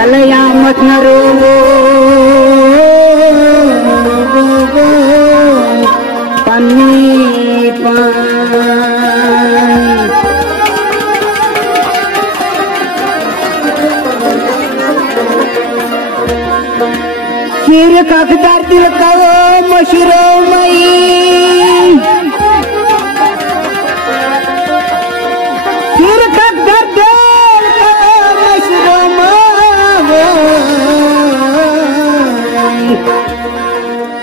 कलया मत न रो पन्नी सिर कखदार दिल का मशरो मई सिर कखदार दिल का मशरो मई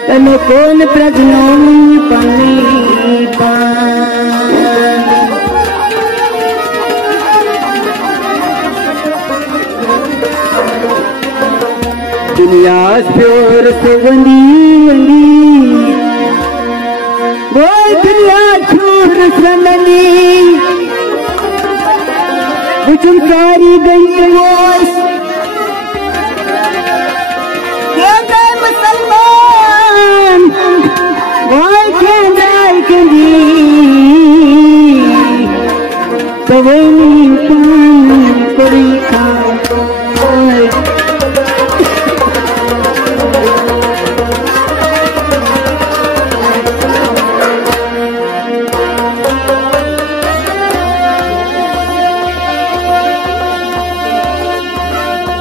तने कौन प्रजनों पन्नी दुनिया प्योर से वंदी वो दुनिया छोर सननी बुझुम कारी गई वोस के गए मुसलमान वो के जाए कंदी तो वो कोई खा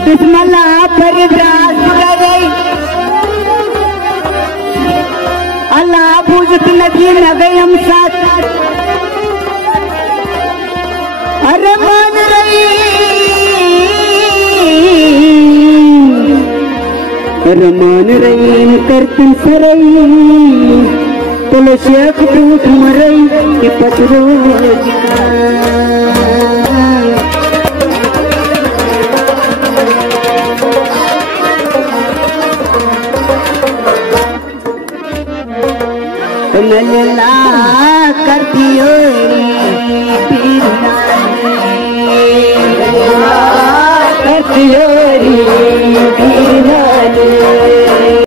बिस्मिल्लाह पर इब्राज गई अल्लाह पूजत नदी न गई हम साथ अरे मान रही करती सरई तुल शेख टूट मरई कि पचरो लला करती हो करती हो